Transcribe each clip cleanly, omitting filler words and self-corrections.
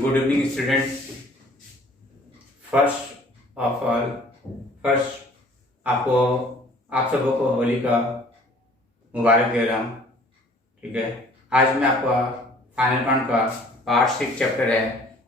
Good evening student. First of all first आपको आप सबों को होली का मुबारक दे रहा हूँ। ठीक है, आज मैं आपका फाइनल काउंट का पार्ट 6 चैप्टर है,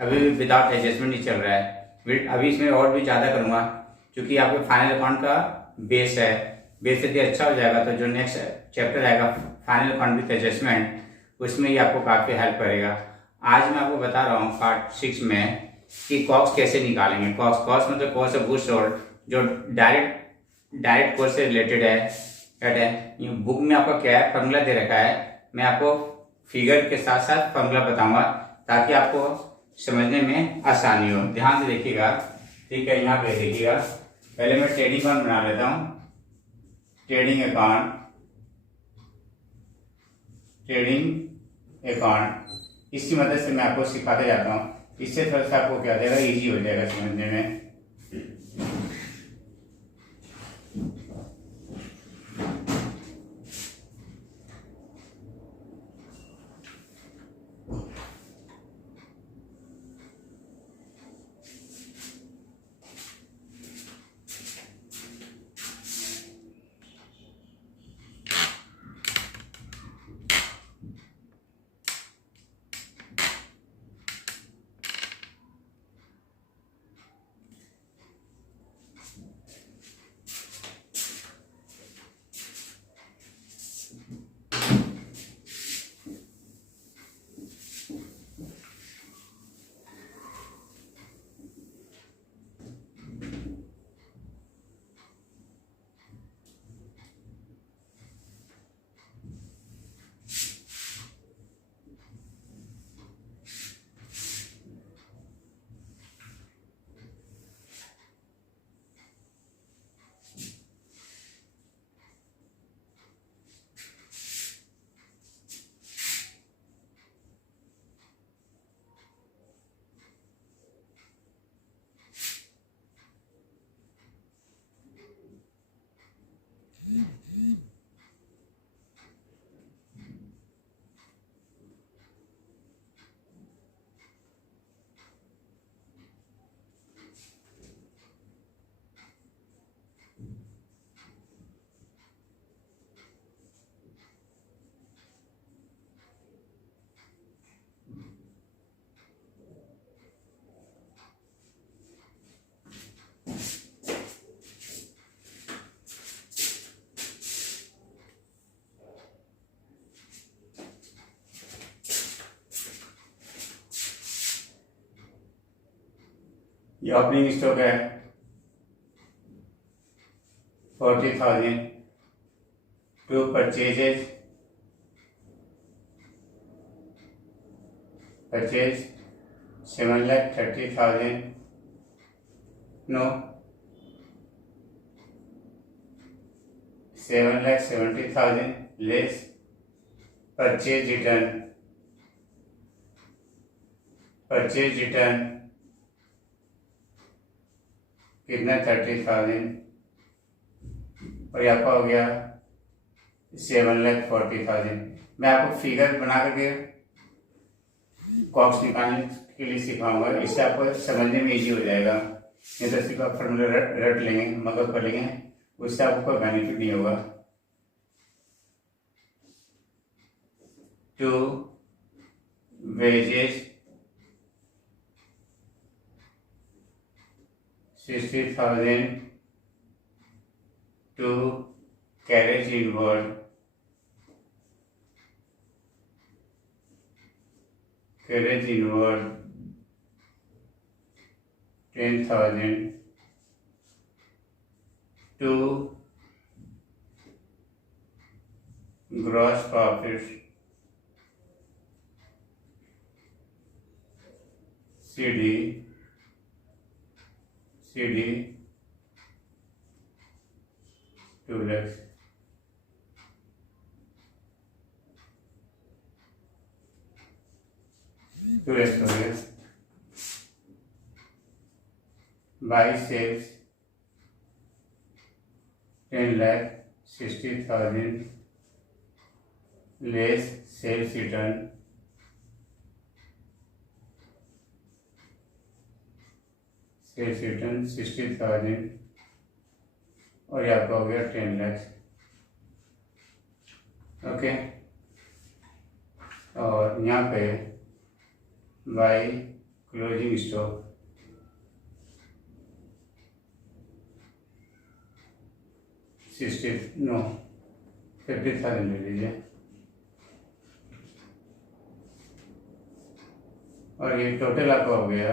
अभी भी विदाउट एडजस्टमेंट नहीं चल रहा है। अभी इसमें और भी ज़्यादा करूँगा क्योंकि आपके फाइनल अकाउंट का बेस है। बेस यदि अच्छा हो जाएगा तो जो नेक्स्ट चैप्टर आएगा फाइनल अकाउंट विथ एडजस्टमेंट, उसमें ही आपको काफ़ी हेल्प करेगा। आज मैं आपको बता रहा हूँ पार्ट 6 में कि कॉस्ट कैसे निकालेंगे। कॉस्ट मतलब कॉस्ट ऑफ गुड्स सोल्ड, जो डायरेक्ट कॉस्ट से रिलेटेड है। बुक में आपका क्या है, फॉर्मूला दे रखा है। मैं आपको फिगर के साथ साथ फॉर्मूला बताऊंगा ताकि आपको समझने में आसानी हो। ध्यान से देखिएगा। ठीक है, यहाँ पे देखिएगा। पहले मैं ट्रेडिंग अकाउंट बना लेता हूँ। ट्रेडिंग अकाउंट इसकी मदद से मैं आपको सिखाते जाता हूँ। इससे थोड़ा सा आपको क्या देगा, इजी हो जाएगा समझने में। ये ओपनिंग स्टॉक है 40,000 to purchase 7,30,000 no 7,70,000 less purchase return कितना 30,000 और आपका हो गया 7,40,000। मैं आपको फिगर बना करके कॉस्ट निकालने के लिए सिखाऊंगा, इससे आपको समझने में इजी हो जाएगा। नहीं तो सिर्फ आप फॉर्मूला रट लेंगे, मगज कर लेंगे, उससे आपको कोई बेनिफिट नहीं होगा। To wages 60,000 to carriage inward 10,000 to gross profit CD 2 lakhs। हो गया। By sales 10,60,000 less sales return sales return 60,000 और ये आपका हो गया 10 लाख। ओके, और यहाँ पे बाय क्लोजिंग स्टॉक 50,000 ले लीजिए, और ये टोटल आपका हो गया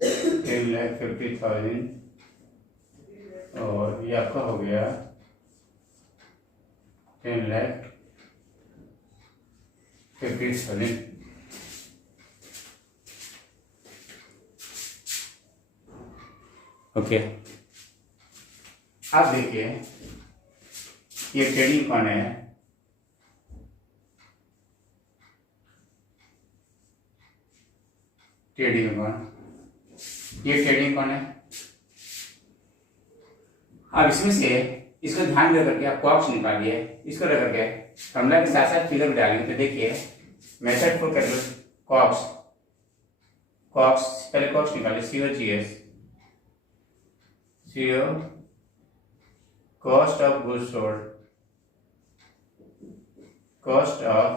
10,50,000 और ये आपका हो गया 10,50,000। ओके, आप देखिए ये ट्रेडिंग कौन है, ट्रेडिंग कौन, ये ट्रेडिंग कौन है। अब इसमें से इसको ध्यान में करके आप कॉक्स निकालिए, इसको रख करके फॉर्मूला के साथ साथ फिगर डालेंगे तो देखिए method for calculate COGS, COGS पहले कॉक्स निकालिए, COGS, CO cost of goods sold, cost of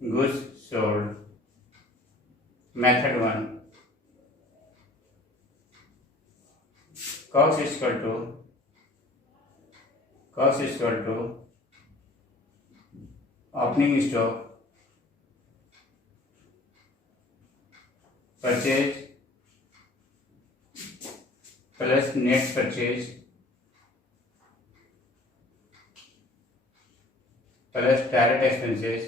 goods sold, method 1, cost equal to opening stock purchase plus net purchase plus direct expenses,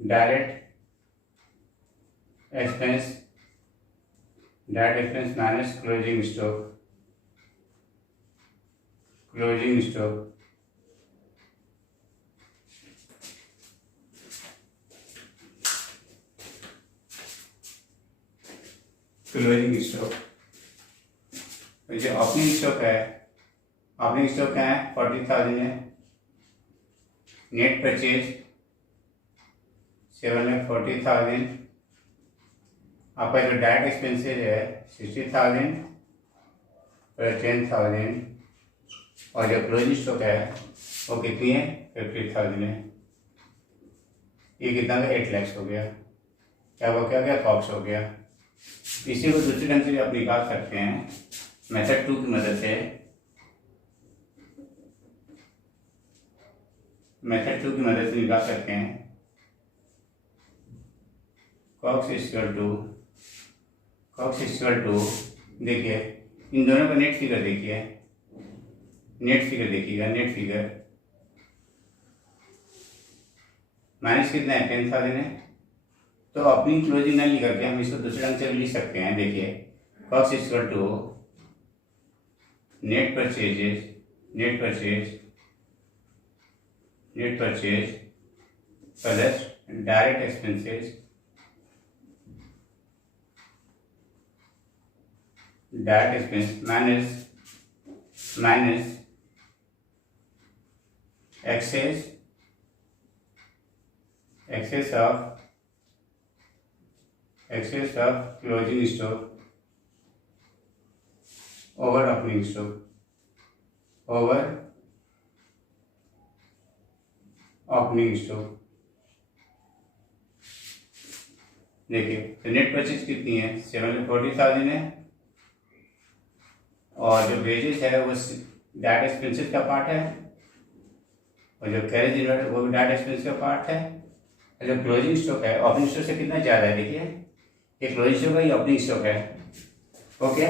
direct expense minus closing stock, closing stock जो opening stock है, opening stock क्या है 40,000 है, net purchase 7,40,000, आपका जो direct expenses है 60,000 plus 10,000 और जो क्लोजिंग स्टॉक है वो कितनी है 50,000 है। ये कितना 8 लाख हो गया, क्या वो क्या गया कॉक्स हो गया। इसी को दूसरे ढंग से भी आप निकाल सकते हैं मेथड 2 की मदद से, मेथड 2 की मदद से निकाल सकते हैं। कॉक्स इक्वल टू देखिए इन दोनों का नेट फिगर देखिए, नेट फिगर देखिएगा, नेट फिगर माइनस कितना है 10,000 है, तो अपनी क्लोजिंग ना लिख करके हम इसको दूसरे ढंग से भी लिख सकते हैं। देखिए cost equal to net purchase plus direct expenses minus excess of closing stock over opening stock, देखिए तो नेट परचेज कितनी है 7,40,000 है और जो वेजेस है वो डायरेक्ट एक्सपेंसेस का पार्ट है और जो कैरेज इनवर्टर वो भी डायरेक्ट एक्सपेंस का पार्ट है। और जो क्लोजिंग स्टॉक है ओपनिंग स्टॉक से कितना ज़्यादा है, देखिए ये क्लोजिंग स्टॉक है, ये ओपनिंग स्टॉक है। ओके,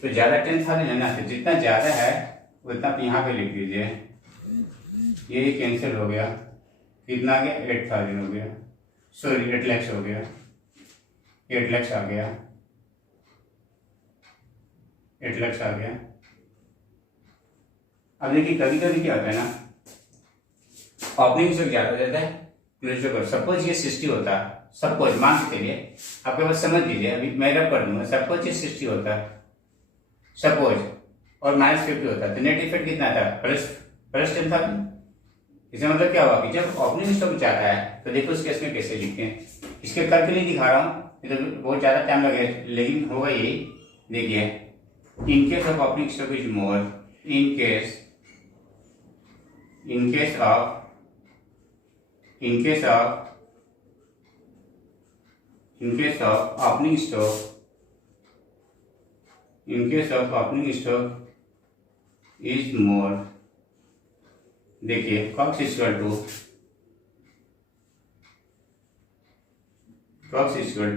तो ज़्यादा 10,000 है ना, तो जितना ज़्यादा है उतना आप यहाँ पे लिख दीजिए, ये कैंसिल हो गया, कितना आ गया 8,000 हो गया, सॉरी 8 लाख हो गया, 8 लाख आ गया, 8 लाख आ गया। अब देखिए कभी कभी क्या होता है ना, ओपनिंग स्टॉक ज़्यादा हो जाता है, क्लोजिंग स्टॉक सपोज ये 60 होता है, सपोज मान के चलिए, आपके पास समझ लीजिए, अभी मैं रब कर दूंगा, सपोज ये 60 होता है सपोज और -50 होता है, तो नेट इफेक्ट कितना था प्लस 10,000, इसका मतलब क्या हुआ कि जब ओपनिंग स्टॉक जाता है तो देखो उस केस में कैसे लिखते हैं। इसके करके नहीं दिखा रहा हूँ, तो बहुत ज्यादा टाइम लगेगा, लेकिन होगा यही। देखिए, in case of opening stock is more, in case of opening stock is more। देखिए, cox equal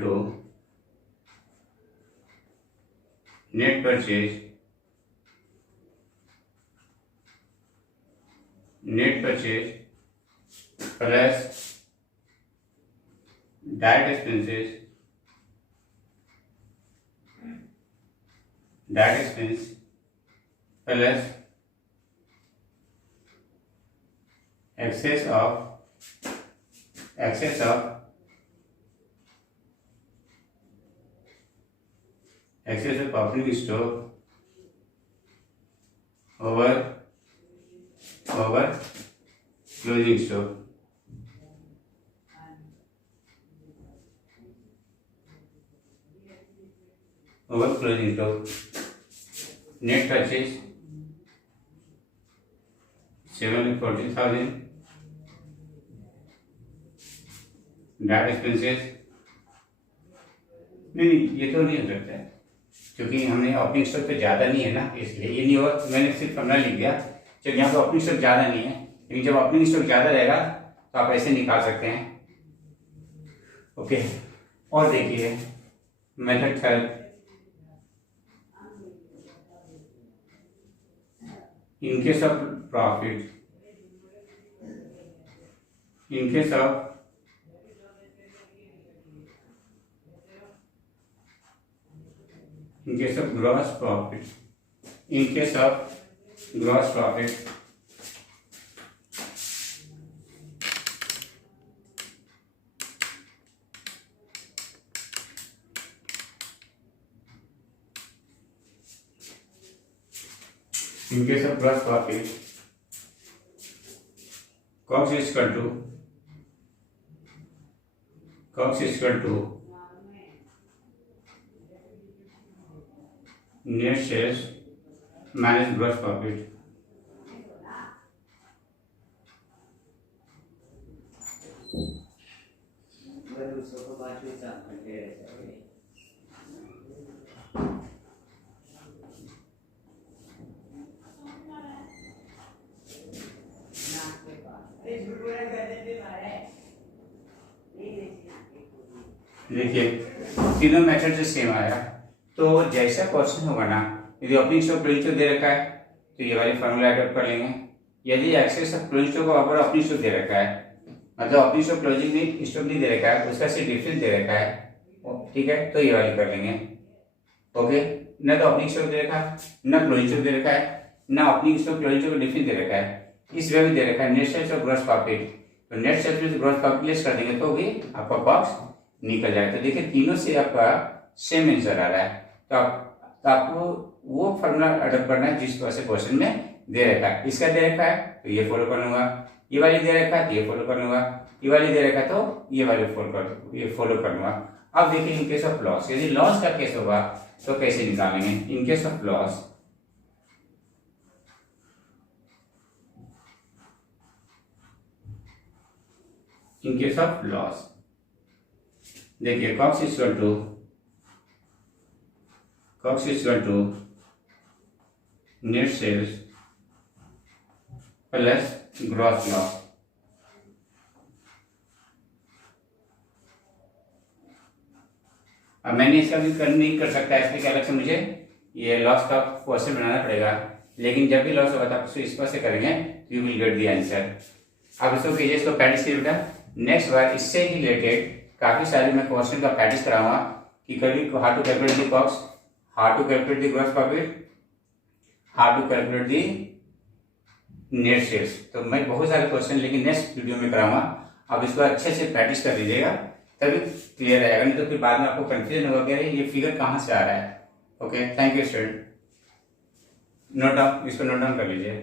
to net purchase plus direct expense plus excess of opening stock over closing stock। Net purchase 7,40,000, direct expenses नहीं, ये तो नहीं हो सकता है क्योंकि हमने ओपनिंग स्टॉक तो ज्यादा नहीं है ना, इसलिए ये नहीं होगा। मैंने सिर्फ फॉर्मूला लिख दिया। जब यहाँ पे ओपनिंग स्टॉक ज्यादा नहीं है, लेकिन जब ओपनिंग स्टॉक ज्यादा रहेगा तो आप ऐसे निकाल सकते हैं। ओके, और देखिए method third, in case of profit, in case of gross profit, in case of gross profit, in case of gross profit, cost is equal to net sales minus gross profit। देखिए, तीनों method से same आया। तो जैसा question होगा ना, यदि opening stock closing stock दे रखा है तो ये वाली फार्मूला अडॉप्ट कर लेंगे। यदि एक्सेस ऑफ क्लोजिंग स्टॉक और ओपनिंग स्टॉक दे रखा है, मतलब ओपनिंग स्टॉक क्लोजिंग में स्टॉक नहीं दे रखा है, उसका सिर्फ डिफरेंस दे रखा है, ठीक है, तो ये वाली कर लेंगे। ओके, न तो ओपनिंग स्टॉक दे रखा है, न क्लोजिंग स्टॉक दे रखा है, न opening stock closing stock difference दे रखा है, इस वे में दे रखा है नेट सेल्स और ग्रॉस प्रॉफिट। तो नेट सेल्स में ग्रॉस प्रॉफिट लेस कर देंगे तो भी आपका कॉस्ट निकल जाएगा। तो देखिए, तीनों से आपका सेम आंसर आ रहा है। तो आपको वो फॉर्मूला अडॉप्ट करना है जिस तरह से क्वेश्चन में दे रखा है। इसका दे रखा है तो ये फॉलो कर लूंगा, ये वाली दे रखा है तो ये फॉलो कर लूंगा, ये वाली दे रखा है तो ये वाली फॉलो कर लूंगा। अब देखिए, इन केस ऑफ लॉस, यदि लॉस का केस होगा तो कैसे निकालेंगे। इन केस ऑफ लॉस, देखिए cost is equal to net sales plus gross loss. अब मैंने इसका भी नहीं कर सकता, इसलिए अलग से मुझे ये लॉस का क्वेश्चन बनाना पड़ेगा। लेकिन जब भी लॉस होगा तो आप इस पर से करेंगे, you will get the answer. अब इसको कीजिए, इसको प्रैक्टिस कीजिए बेटा। नेक्स्ट बार इससे रिलेटेड काफी सारे मैं क्वेश्चन का प्रैक्टिस कराऊंगा कि कभी how to calculate the cost, how to calculate the gross profit, how to calculate the net sales. तो मैं बहुत सारे क्वेश्चन लेकिन नेक्स्ट वीडियो में कराऊंगा। अब इसको अच्छे से प्रैक्टिस कर लीजिएगा, तभी क्लियर रहेगा, नहीं तो फिर बाद में आपको कंफ्यूजन होगा कि ये फिगर कहाँ से आ रहा है। Okay, thank you student. Note down, इसको नोट डाउन कर लीजिए।